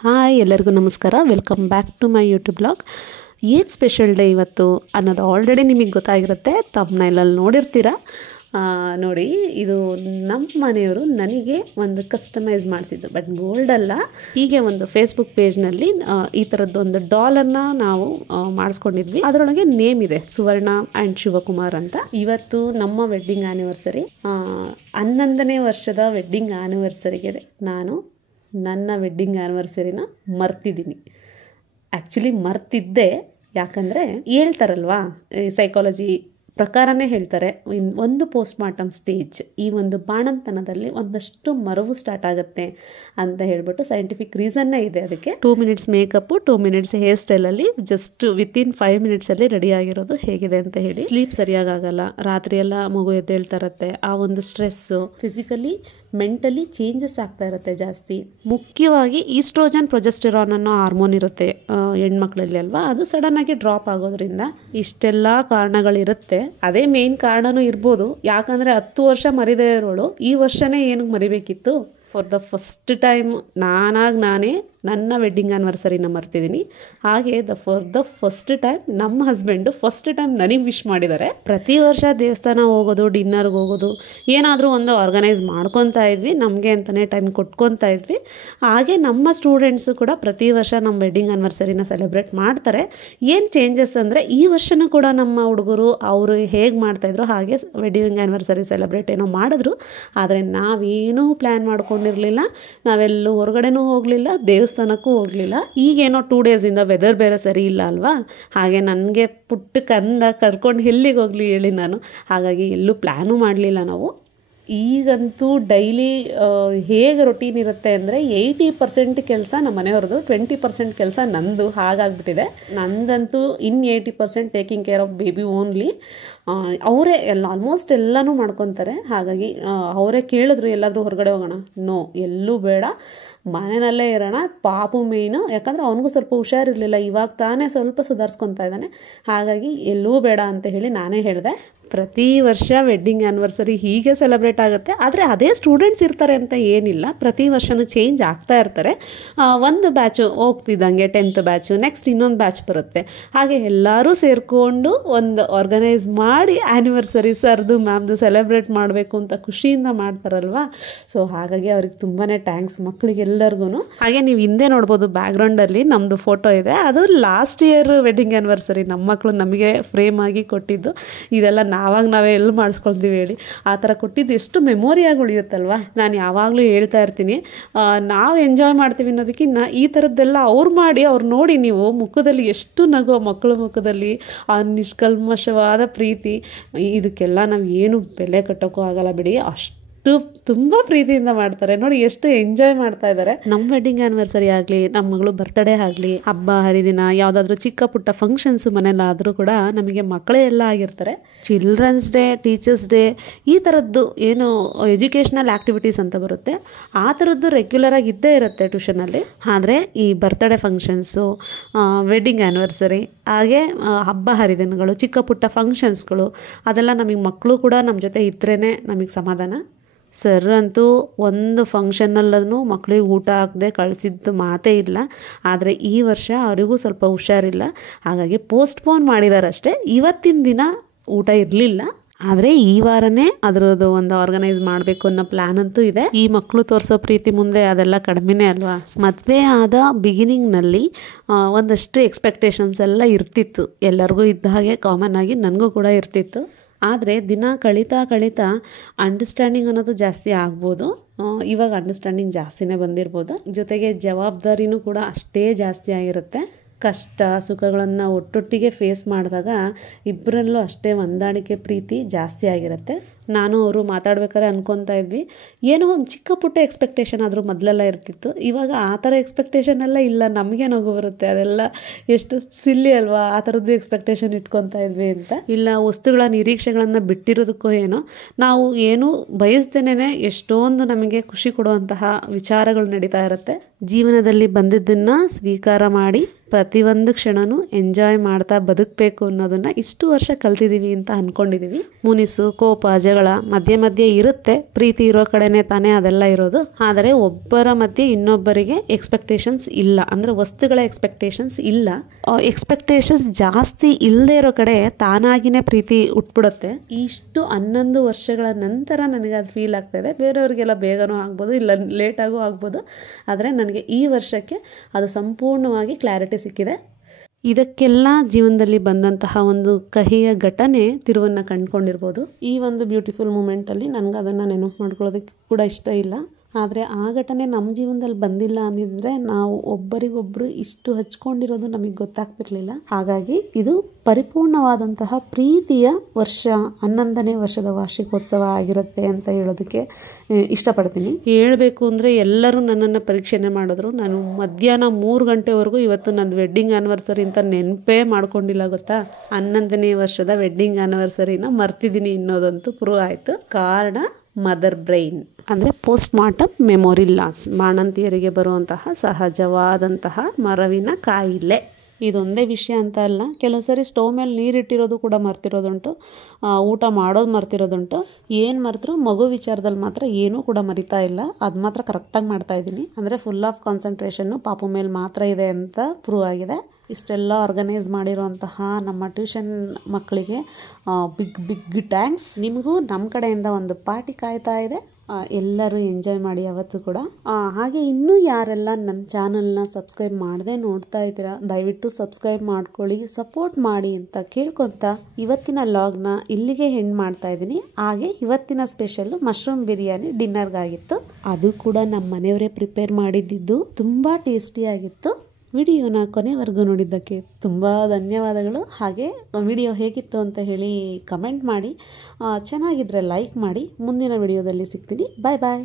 Hi ಎಲ್ಲರಿಗೂ ನಮಸ್ಕಾರ. Welcome back to my YouTube blog. ಏನು ಸ್ಪೆಷಲ್ ಡೇ ಇವತ್ತು ಅನ್ನೋದು ಆಲ್ರೆಡಿ ನಿಮಗೆ ಗೊತ್ತಾಗಿರುತ್ತೆ, ತಮ್ಬ್ನೈಲಲ್ಲಿ ನೋಡಿರ್ತೀರ. ನೋಡಿ, ಇದು ನಮ್ಮ ಮನೆಯವರು ನನಗೆ ಒಂದು ಕಸ್ಟಮೈಸ್ ಮಾಡಿಸಿದ್ದು, ಬಟ್ ಗೋಲ್ಡಲ್ಲ, ಹೀಗೆ ಒಂದು ಫೇಸ್ಬುಕ್ ಪೇಜ್ನಲ್ಲಿ ಈ ಥರದ್ದೊಂದು ಡಾಲನ್ನು ನಾವು ಮಾಡಿಸ್ಕೊಂಡಿದ್ವಿ. ಅದರೊಳಗೆ ನೇಮ್ ಇದೆ, ಸುವರ್ಣ ಆ್ಯಂಡ್ ಶಿವಕುಮಾರ್ ಅಂತ. ಇವತ್ತು ನಮ್ಮ ವೆಡ್ಡಿಂಗ್ ಆ್ಯನಿವರ್ಸರಿ, 11ನೇ ವರ್ಷದ ವೆಡ್ಡಿಂಗ್ ಆ್ಯನಿವರ್ಸರಿಗೆ ನಾನು ನನ್ನ ವೆಡ್ಡಿಂಗ್ ಆ್ಯನಿವರ್ಸರಿನ ಮರ್ತಿದ್ದೀನಿ. ಆ್ಯಕ್ಚುಲಿ ಮರ್ತಿದ್ದೆ, ಯಾಕಂದರೆ ಹೇಳ್ತಾರಲ್ವಾ, ಸೈಕಾಲಜಿ ಪ್ರಕಾರನೇ ಹೇಳ್ತಾರೆ, ಒಂದು ಪೋಸ್ಟ್ಮಾರ್ಟಮ್ ಸ್ಟೇಜ್, ಈ ಒಂದು ಬಾಣಂತನದಲ್ಲಿ ಒಂದಷ್ಟು ಮರವು ಸ್ಟಾರ್ಟ್ ಆಗುತ್ತೆ ಅಂತ ಹೇಳ್ಬಿಟ್ಟು ಸೈಂಟಿಫಿಕ್ ರೀಸನ್ನೇ ಇದೆ ಅದಕ್ಕೆ. 2 ಮಿನಿಟ್ಸ್ ಮೇಕಪ್ಪು, 2 ಮಿನಿಟ್ಸ್ ಹೇರ್ ಸ್ಟೈಲಲ್ಲಿ ಜಸ್ಟ್ ವಿತಿನ್ 5 ಮಿನಿಟ್ಸಲ್ಲಿ ರೆಡಿ ಆಗಿರೋದು ಹೇಗಿದೆ ಅಂತ ಹೇಳಿ. ಸ್ಲೀಪ್ ಸರಿಯಾಗಲ್ಲ, ರಾತ್ರಿ ಎಲ್ಲ ಮಗು ಎದ್ದೇಳ್ತಾ ಇರುತ್ತೆ, ಆ ಒಂದು ಸ್ಟ್ರೆಸ್ಸು, ಫಿಸಿಕಲಿ ಮೆಂಟಲಿ ಚೇಂಜಸ್ ಆಗ್ತಾ ಇರುತ್ತೆ ಜಾಸ್ತಿ. ಮುಖ್ಯವಾಗಿ ಈಸ್ಟ್ರೋಜನ್ ಪ್ರೊಜೆಸ್ಟೆರಾನ್ ಅನ್ನೋ ಹಾರ್ಮೋನ್ ಇರುತ್ತೆ ಹೆಣ್ಮಕ್ಳಲ್ಲಿ ಅಲ್ವಾ, ಅದು ಸಡನ್ನಾಗಿ ಡ್ರಾಪ್ ಆಗೋದ್ರಿಂದ ಇಷ್ಟೆಲ್ಲ ಕಾರಣಗಳಿರುತ್ತೆ. ಅದೇ ಮೇನ್ ಕಾರಣನೂ ಇರ್ಬೋದು, ಯಾಕಂದರೆ 10 ವರ್ಷ ಮರಿದೇ ಇರೋಳು ಈ ವರ್ಷನೇ ಏನಕ್ಕೆ ಮರಿಬೇಕಿತ್ತು. ಫಾರ್ ದ ಫಸ್ಟ್ ಟೈಮ್ ನಾನೇ ನನ್ನ ವೆಡ್ಡಿಂಗ್ ಆ್ಯನಿವರ್ಸರಿನ ಮರ್ತಿದ್ದೀನಿ. ಹಾಗೆ ಫಾರ್ ದ ಫಸ್ಟ್ ಟೈಮ್ ನಮ್ಮ ಹಸ್ಬೆಂಡು ಫಸ್ಟ್ ಟೈಮ್ ನನಗೆ ವಿಶ್ ಮಾಡಿದ್ದಾರೆ. ಪ್ರತಿ ವರ್ಷ ದೇವಸ್ಥಾನ ಹೋಗೋದು, ಡಿನ್ನರ್ಗೆ ಹೋಗೋದು, ಏನಾದರೂ ಒಂದು ಆರ್ಗನೈಸ್ ಮಾಡ್ಕೊತಾ ಇದ್ವಿ, ನಮಗೆ ಅಂತಲೇ ಟೈಮ್ ಕೊಟ್ಕೊತಾ ಇದ್ವಿ. ಹಾಗೆ ನಮ್ಮ ಸ್ಟೂಡೆಂಟ್ಸು ಕೂಡ ಪ್ರತಿ ವರ್ಷ ನಮ್ಮ ವೆಡ್ಡಿಂಗ್ ಆ್ಯನಿವರ್ಸರಿನ ಸೆಲೆಬ್ರೇಟ್ ಮಾಡ್ತಾರೆ. ಏನು ಚೇಂಜಸ್ ಅಂದರೆ, ಈ ವರ್ಷನೂ ಕೂಡ ನಮ್ಮ ಹುಡುಗರು ಅವರು ಹೇಗೆ ಮಾಡ್ತಾಯಿದ್ರು ಹಾಗೆ ವೆಡ್ಡಿಂಗ್ ಆ್ಯನಿವರ್ಸರಿ ಸೆಲೆಬ್ರೇಟ್ ಏನೋ ಮಾಡಿದ್ರು. ಆದರೆ ನಾವೇನೂ ಪ್ಲ್ಯಾನ್ ಮಾಡ್ಕೊಂಡಿರಲಿಲ್ಲ, ನಾವೆಲ್ಲೂ ಹೊರಗಡೆನೂ ಹೋಗಲಿಲ್ಲ, ದೇವಸ್ಥಾನಕ್ಕೂ ಹೋಗಲಿಲ್ಲ. ಈಗೇನೋ 2 ಡೇಸಿಂದ ವೆದರ್ ಬೇರೆ ಸರಿ ಇಲ್ಲ ಅಲ್ವಾ, ಹಾಗೆ ನನಗೆ ಪುಟ್ಟ ಕಂದ ಕರ್ಕೊಂಡು ಎಲ್ಲಿಗೆ ಹೋಗಲಿ ಹೇಳಿ ನಾನು. ಹಾಗಾಗಿ ಎಲ್ಲೂ ಪ್ಲ್ಯಾನೂ ಮಾಡಲಿಲ್ಲ ನಾವು. ಈಗಂತೂ ಡೈಲಿ ಹೇಗೆ ರೊಟೀನ್ ಇರುತ್ತೆ ಅಂದರೆ, 80% ಕೆಲಸ ನಮ್ಮ ಮನೆಯವ್ರದ್ದು, 20% ಕೆಲಸ ನಂದು, ಹಾಗಾಗ್ಬಿಟ್ಟಿದೆ. ನಂದಂತೂ 80% taking care of baby only. ಅವರೇ ಆಲ್ಮೋಸ್ಟ್ ಎಲ್ಲನೂ ಮಾಡ್ಕೊತಾರೆ. ಹಾಗಾಗಿ ಅವರೇ ಕೇಳಿದ್ರು ಎಲ್ಲಾದರೂ ಹೊರಗಡೆ ಹೋಗೋಣ, ನೋ, ಎಲ್ಲೂ ಬೇಡ, ಮನೆಯಲ್ಲೇ ಇರೋಣ. ಪಾಪು ಮೇಯ್ನು, ಯಾಕಂದರೆ ಅವನಿಗೂ ಸ್ವಲ್ಪ ಹುಷಾರಿರಲಿಲ್ಲ, ಇವಾಗ ತಾನೇ ಸ್ವಲ್ಪ ಸುಧಾರಿಸ್ಕೊತಾ ಇದ್ದಾನೆ. ಹಾಗಾಗಿ ಎಲ್ಲೂ ಬೇಡ ಅಂತ ಹೇಳಿ ನಾನೇ ಹೇಳಿದೆ. ಪ್ರತಿ ವರ್ಷ ವೆಡ್ಡಿಂಗ್ ಆ್ಯನಿವರ್ಸರಿ ಹೀಗೆ ಸೆಲೆಬ್ರೇಟ್ ಆಗುತ್ತೆ. ಆದರೆ ಅದೇ ಸ್ಟೂಡೆಂಟ್ಸ್ ಇರ್ತಾರೆ ಅಂತ ಏನಿಲ್ಲ, ಪ್ರತಿ ವರ್ಷವೂ ಚೇಂಜ್ ಆಗ್ತಾ ಇರ್ತಾರೆ. ಒಂದು ಬ್ಯಾಚು ಹೋಗ್ತಿದ್ದಂಗೆ 10th ಬ್ಯಾಚು, ನೆಕ್ಸ್ಟ್ ಇನ್ನೊಂದು ಬ್ಯಾಚ್ ಬರುತ್ತೆ. ಹಾಗೆ ಎಲ್ಲರೂ ಸೇರಿಕೊಂಡು ಒಂದು ಆರ್ಗನೈಸ್ ಮಾಡಿ ಆ್ಯನಿವರ್ಸರಿ ಸರ್ದು ಮ್ಯಾಮ್ದು ಸೆಲೆಬ್ರೇಟ್ ಮಾಡಬೇಕು ಅಂತ ಖುಷಿಯಿಂದ ಮಾಡ್ತಾರಲ್ವ. ಸೊ ಹಾಗಾಗಿ ಅವ್ರಿಗೆ ತುಂಬಾ ಥ್ಯಾಂಕ್ಸ್, ಮಕ್ಕಳಿಗೆಲ್ಲರಿಗೂ. ಹಾಗೆ ನೀವು ಹಿಂದೆ ನೋಡ್ಬೋದು, ಬ್ಯಾಕ್ಗ್ರೌಂಡಲ್ಲಿ ನಮ್ಮದು ಫೋಟೋ ಇದೆ, ಅದು ಲಾಸ್ಟ್ ಇಯರ್ ವೆಡ್ಡಿಂಗ್ ಆ್ಯನಿವರ್ಸರಿ ನಮ್ಮ ಮಕ್ಕಳು ನಮಗೆ ಫ್ರೇಮ್ ಆಗಿ ಕೊಟ್ಟಿದ್ದು. ಇದೆಲ್ಲ ನಾವೇ ಎಲ್ಲಿ ಮಾಡಿಸ್ಕೊಳ್ತೀವಿ ಹೇಳಿ, ಆ ಥರ ಕೊಟ್ಟಿದ್ದು ಎಷ್ಟು ಮೆಮೊರಿಯಾಗಿ ಉಳಿಯುತ್ತಲ್ವ. ನಾನು ಯಾವಾಗಲೂ ಹೇಳ್ತಾ ಇರ್ತೀನಿ, ನಾವು ಎಂಜಾಯ್ ಮಾಡ್ತೀವಿ ಅನ್ನೋದಕ್ಕಿಂತ ಈ ಥರದ್ದೆಲ್ಲ ಅವ್ರು ಮಾಡಿ, ಅವ್ರು ನೋಡಿ ನೀವು ಮುಖದಲ್ಲಿ ಎಷ್ಟು ನಗು, ಮಕ್ಕಳ ಮುಖದಲ್ಲಿ ಆ ನಿಷ್ಕಲ್ಮಶವಾದ ಪ್ರೀತಿ, ಇದಕ್ಕೆಲ್ಲ ನಾವು ಏನು ಬೆಲೆ ಕಟ್ಟೋಕ್ಕೂ ಆಗಲ್ಲ ಬಿಡಿ. ಅಷ್ಟು ತುಂಬ ಪ್ರೀತಿಯಿಂದ ಮಾಡ್ತಾರೆ ನೋಡಿ, ಎಷ್ಟು ಎಂಜಾಯ್ ಮಾಡ್ತಾ ಇದ್ದಾರೆ. ನಮ್ಮ ವೆಡ್ಡಿಂಗ್ ಆ್ಯನಿವರ್ಸರಿ ಆಗಲಿ, ನಮ್ಮ ಮಗಳು ಬರ್ತ್ಡೇ ಆಗಲಿ, ಹಬ್ಬ ಹರಿದಿನ, ಯಾವುದಾದ್ರೂ ಚಿಕ್ಕ ಪುಟ್ಟ ಫಂಕ್ಷನ್ಸ್ ಮನೇಲಾದರೂ ಕೂಡ ನಮಗೆ ಮಕ್ಕಳೇ ಎಲ್ಲ ಆಗಿರ್ತಾರೆ. ಚಿಲ್ಡ್ರನ್ಸ್ ಡೇ, ಟೀಚರ್ಸ್ ಡೇ, ಈ ಥರದ್ದು ಏನು ಎಜುಕೇಷ್ನಲ್ ಆ್ಯಕ್ಟಿವಿಟೀಸ್ ಅಂತ ಬರುತ್ತೆ, ಆ ಥರದ್ದು ರೆಗ್ಯುಲರಾಗಿ ಇದ್ದೇ ಇರುತ್ತೆ ಟ್ಯೂಷನಲ್ಲಿ. ಆದರೆ ಈ ಬರ್ತ್ಡೇ ಫಂಕ್ಷನ್ಸು, ವೆಡ್ಡಿಂಗ್ ಆ್ಯನಿವರ್ಸರಿ, ಹಾಗೆ ಹಬ್ಬ ಹರಿದಿನಗಳು, ಚಿಕ್ಕ ಪುಟ್ಟ ಫಂಕ್ಷನ್ಸ್ಗಳು, ಅದೆಲ್ಲ ನಮಗೆ ಮಕ್ಕಳು ಕೂಡ ನಮ್ಮ ಜೊತೆ ಇದ್ರೇ ನಮಗೆ ಸಮಾಧಾನ. ಸರ್ ಅಂತೂ ಒಂದು ಫಂಕ್ಷನ್ನಲ್ಲೂ ಮಕ್ಕಳಿಗೆ ಊಟ ಹಾಕದೆ ಕಳಿಸಿದ್ದು ಮಾತೇ ಇಲ್ಲ. ಆದರೆ ಈ ವರ್ಷ ಅವರಿಗೂ ಸ್ವಲ್ಪ ಹುಷಾರಿಲ್ಲ, ಹಾಗಾಗಿ ಪೋಸ್ಟ್ಪೋನ್ ಮಾಡಿದ್ದಾರೆ ಅಷ್ಟೇ. ಇವತ್ತಿನ ದಿನ ಊಟ ಇರಲಿಲ್ಲ, ಆದರೆ ಈ ವಾರನೇ ಅದರದ್ದು ಒಂದು ಆರ್ಗನೈಸ್ ಮಾಡಬೇಕು ಅನ್ನೋ ಪ್ಲ್ಯಾನ್ ಅಂತೂ ಇದೆ. ಈ ಮಕ್ಕಳು ತೋರಿಸೋ ಪ್ರೀತಿ ಮುಂದೆ ಅದೆಲ್ಲ ಕಡಿಮೆನೇ ಅಲ್ವಾ. ಮದುವೆ ಆದ ಬಿಗಿನಿಂಗ್ನಲ್ಲಿ ಒಂದಷ್ಟು ಎಕ್ಸ್ಪೆಕ್ಟೇಷನ್ಸ್ ಎಲ್ಲ ಇರ್ತಿತ್ತು, ಎಲ್ಲರಿಗೂ ಇದ್ದ ಹಾಗೆ ಕಾಮನ್ ಆಗಿ ನನಗೂ ಕೂಡ ಇರ್ತಿತ್ತು. ಆದರೆ ದಿನ ಕಳೀತಾ ಅಂಡರ್ಸ್ಟ್ಯಾಂಡಿಂಗ್ ಅನ್ನೋದು ಜಾಸ್ತಿ ಆಗ್ಬೋದು. ಇವಾಗ ಅಂಡರ್ಸ್ಟ್ಯಾಂಡಿಂಗ್ ಜಾಸ್ತಿನೇ ಬಂದಿರ್ಬೋದು, ಜೊತೆಗೆ ಜವಾಬ್ದಾರಿನೂ ಕೂಡ ಅಷ್ಟೇ ಜಾಸ್ತಿ ಆಗಿರುತ್ತೆ. ಕಷ್ಟ ಸುಖಗಳನ್ನು ಒಟ್ಟೊಟ್ಟಿಗೆ ಫೇಸ್ ಮಾಡಿದಾಗ ಇಬ್ಬರಲ್ಲೂ ಅಷ್ಟೇ ಹೊಂದಾಣಿಕೆ, ಪ್ರೀತಿ ಜಾಸ್ತಿ ಆಗಿರುತ್ತೆ. ನಾನು ಅವರು ಮಾತಾಡ್ಬೇಕಾದ್ರೆ ಅನ್ಕೊತಾ ಇದ್ವಿ, ಏನೋ ಒಂದು ಚಿಕ್ಕ ಪುಟ್ಟ ಎಕ್ಸ್ಪೆಕ್ಟೇಷನ್ ಆದರೂ ಮೊದಲೆಲ್ಲ ಇರ್ತಿತ್ತು, ಇವಾಗ ಆ ಥರ ಎಕ್ಸ್ಪೆಕ್ಟೇಷನ್ ಎಲ್ಲ ಇಲ್ಲ. ನಮಗೆ ನಗು ಬರುತ್ತೆ, ಅದೆಲ್ಲ ಎಷ್ಟು ಸಿಲ್ಲಿ ಅಲ್ವಾ, ಆ ಥರದ್ದು ಎಕ್ಸ್ಪೆಕ್ಟೇಷನ್ ಇಟ್ಕೊತಾ ಇದ್ವಿ ಅಂತ. ಇಲ್ಲ, ವಸ್ತುಗಳ ನಿರೀಕ್ಷೆಗಳನ್ನು ಬಿಟ್ಟಿರೋದಕ್ಕೂ ಏನೋ, ನಾವು ಏನು ಬಯಸ್ತೇನೆ ಎಷ್ಟೊಂದು ನಮಗೆ ಖುಷಿ ಕೊಡುವಂತಹ ವಿಚಾರಗಳು ನಡೀತಾ ಇರುತ್ತೆ. ಜೀವನದಲ್ಲಿ ಬಂದಿದ್ದನ್ನು ಸ್ವೀಕಾರ ಮಾಡಿ ಪ್ರತಿಯೊಂದು ಕ್ಷಣನೂ ಎಂಜಾಯ್ ಮಾಡ್ತಾ ಬದುಕಬೇಕು ಅನ್ನೋದನ್ನು ಇಷ್ಟು ವರ್ಷ ಕಲ್ತಿದ್ದೀವಿ ಅಂತ ಅಂದ್ಕೊಂಡಿದ್ದೀವಿ. ಮುನಿಸು, ಕೋಪ, ಜಗಳ ಮಧ್ಯೆ ಮಧ್ಯೆ ಇರುತ್ತೆ. ಪ್ರೀತಿ ಇರೋ ಕಡೆನೇ ತಾನೇ ಅದೆಲ್ಲ ಇರೋದು. ಆದರೆ ಒಬ್ಬರ ಮಧ್ಯೆ ಇನ್ನೊಬ್ಬರಿಗೆ ಎಕ್ಸ್ಪೆಕ್ಟೇಷನ್ಸ್ ಇಲ್ಲ, ಅಂದರೆ ವಸ್ತುಗಳ ಎಕ್ಸ್ಪೆಕ್ಟೇಷನ್ಸ್ ಇಲ್ಲ. ಎಕ್ಸ್ಪೆಕ್ಟೇಷನ್ಸ್ ಜಾಸ್ತಿ ಇಲ್ಲದೆ ಇರೋ ಕಡೆ ತಾನಾಗಿನೇ ಪ್ರೀತಿ ಉಟ್ಬಿಡುತ್ತೆ. ಇಷ್ಟು 11 ವರ್ಷಗಳ ನಂತರ ನನಗೆ ಅದು ಫೀಲ್ ಆಗ್ತಾಯಿದೆ. ಬೇರೆಯವ್ರಿಗೆಲ್ಲ ಬೇಗನೂ ಆಗ್ಬೋದು, ಇಲ್ಲ ಲೇಟಾಗೂ ಆಗ್ಬೋದು. ಆದರೆ ನನಗೆ ಈ ವರ್ಷಕ್ಕೆ ಅದು ಸಂಪೂರ್ಣವಾಗಿ ಕ್ಲಾರಿಟಿ ಸಿಕ್ಕಿದೆ. ಇದಕ್ಕೆಲ್ಲ ಜೀವನದಲ್ಲಿ ಬಂದಂತಹ ಒಂದು ಕಹಿಯ ಘಟನೆ ತಿರುವನ್ನು ಕಂಡುಕೊಂಡಿರ್ಬೋದು. ಈ ಒಂದು ಬ್ಯೂಟಿಫುಲ್ ಮೂಮೆಂಟಲ್ಲಿ ನನಗೆ ಅದನ್ನು ನೆನಪು ಮಾಡ್ಕೊಳ್ಳೋದಕ್ಕೆ ಕೂಡ ಇಷ್ಟ ಇಲ್ಲ. ಆದರೆ ಆ ಘಟನೆ ನಮ್ಮ ಜೀವನದಲ್ಲಿ ಬಂದಿಲ್ಲ ಅಂದಿದ್ರೆ ನಾವು ಒಬ್ಬರಿಗೊಬ್ಬರು ಇಷ್ಟು ಹಚ್ಕೊಂಡಿರೋದು ನಮಗೆ ಗೊತ್ತಾಗ್ತಿರ್ಲಿಲ್ಲ. ಹಾಗಾಗಿ ಇದು ಪರಿಪೂರ್ಣವಾದಂತಹ ಪ್ರೀತಿಯ ವರ್ಷ, 11ನೇ ವರ್ಷದ ವಾರ್ಷಿಕೋತ್ಸವ ಆಗಿರುತ್ತೆ ಅಂತ ಹೇಳೋದಕ್ಕೆ ಇಷ್ಟಪಡ್ತೀನಿ. ಹೇಳಬೇಕು ಅಂದರೆ ಎಲ್ಲರೂ ನನ್ನನ್ನು ಪರೀಕ್ಷೆನೇ ಮಾಡಿದ್ರು. ನಾನು ಮಧ್ಯಾಹ್ನ 3 ಗಂಟೆವರೆಗೂ ಇವತ್ತು ನಂದು ವೆಡ್ಡಿಂಗ್ ಆ್ಯನಿವರ್ಸರಿ ಅಂತ ನೆನಪೇ ಮಾಡ್ಕೊಂಡಿಲ್ಲ ಗೊತ್ತಾ. 11ನೇ ವರ್ಷದ ವೆಡ್ಡಿಂಗ್ ಆ್ಯನಿವರ್ಸರಿನ ಮರ್ತಿದ್ದೀನಿ ಅನ್ನೋದಂತೂ ಪ್ರೂವ್ ಆಯಿತು. ಕಾರಣ ಮದರ್ ಬ್ರೈನ್, ಅಂದರೆ ಪೋಸ್ಟ್ ಮಾರ್ಟಮ್ ಮೆಮೊರಿ ಲಾಸ್, ಬಾಣಂತಿಯರಿಗೆ ಬರುವಂತಹ ಸಹಜವಾದಂತಹ ಮರವಿನ ಕಾಯಿಲೆ. ಇದೊಂದೇ ವಿಷಯ ಅಂತ ಅಲ್ಲ, ಕೆಲವು ಸರಿ ಸ್ಟವ್ ಮೇಲೆ ನೀರಿಟ್ಟಿರೋದು ಕೂಡ ಮರ್ತಿರೋದುಂಟು, ಊಟ ಮಾಡೋದು ಮರ್ತಿರೋದುಂಟು. ಏನು ಮರೆತರೂ ಮಗು ವಿಚಾರದಲ್ಲಿ ಮಾತ್ರ ಏನೂ ಕೂಡ ಮರಿತಾ ಇಲ್ಲ. ಅದು ಮಾತ್ರ ಕರೆಕ್ಟಾಗಿ ಮಾಡ್ತಾಯಿದ್ದೀನಿ. ಅಂದರೆ ಫುಲ್ ಆಫ್ ಕಾನ್ಸಂಟ್ರೇಷನ್ನು ಪಾಪು ಮೇಲೆ ಮಾತ್ರ ಇದೆ ಅಂತ ಪ್ರೂವ್ ಆಗಿದೆ. ಇಷ್ಟೆಲ್ಲ ಆರ್ಗನೈಸ್ ಮಾಡಿರೋಂತಹ ನಮ್ಮ ಟ್ಯೂಷನ್ ಮಕ್ಕಳಿಗೆ ಬಿಗ್ ಥ್ಯಾಂಕ್ಸ್. ನಿಮಗೂ ನಮ್ಮ ಕಡೆಯಿಂದ ಒಂದು ಪಾರ್ಟಿ ಕಾಯ್ತಾ ಇದೆ. ಎಲ್ಲರೂ ಎಂಜಾಯ್ ಮಾಡಿ ಅವತ್ತು ಕೂಡ. ಹಾಗೆ ಇನ್ನೂ ಯಾರೆಲ್ಲ ನನ್ನ ಚಾನಲ್ನ ಸಬ್ಸ್ಕ್ರೈಬ್ ಮಾಡದೆ ನೋಡ್ತಾ ಇದ್ದೀರಾ, ದಯವಿಟ್ಟು ಸಬ್ಸ್ಕ್ರೈಬ್ ಮಾಡ್ಕೊಳ್ಳಿ, ಸಪೋರ್ಟ್ ಮಾಡಿ ಅಂತ ಕೇಳ್ಕೊತಾ ಇವತ್ತಿನ ಲಾಗ್ನ ಇಲ್ಲಿಗೆ ಎಂಡ್ ಮಾಡ್ತಾ ಇದ್ದೀನಿ. ಹಾಗೆ ಇವತ್ತಿನ ಸ್ಪೆಷಲ್ಲು ಮಶ್ರೂಮ್ ಬಿರಿಯಾನಿ ಡಿನ್ನರ್ಗಾಗಿತ್ತು. ಅದು ಕೂಡ ನಮ್ಮ ಮನೆಯವರೇ ಪ್ರಿಪೇರ್ ಮಾಡಿದ್ದು, ತುಂಬ ಟೇಸ್ಟಿಯಾಗಿತ್ತು. ವಿಡಿಯೋನ ಕೊನೆವರೆಗೂ ನೋಡಿದ್ದಕ್ಕೆ ತುಂಬ ಧನ್ಯವಾದಗಳು. ಹಾಗೆ ವಿಡಿಯೋ ಹೇಗಿತ್ತು ಅಂತ ಹೇಳಿ ಕಮೆಂಟ್ ಮಾಡಿ. ಚೆನ್ನಾಗಿದ್ದರೆ ಲೈಕ್ ಮಾಡಿ. ಮುಂದಿನ ವಿಡಿಯೋದಲ್ಲಿ ಸಿಗ್ತೀನಿ. ಬಾಯ್ ಬಾಯ್.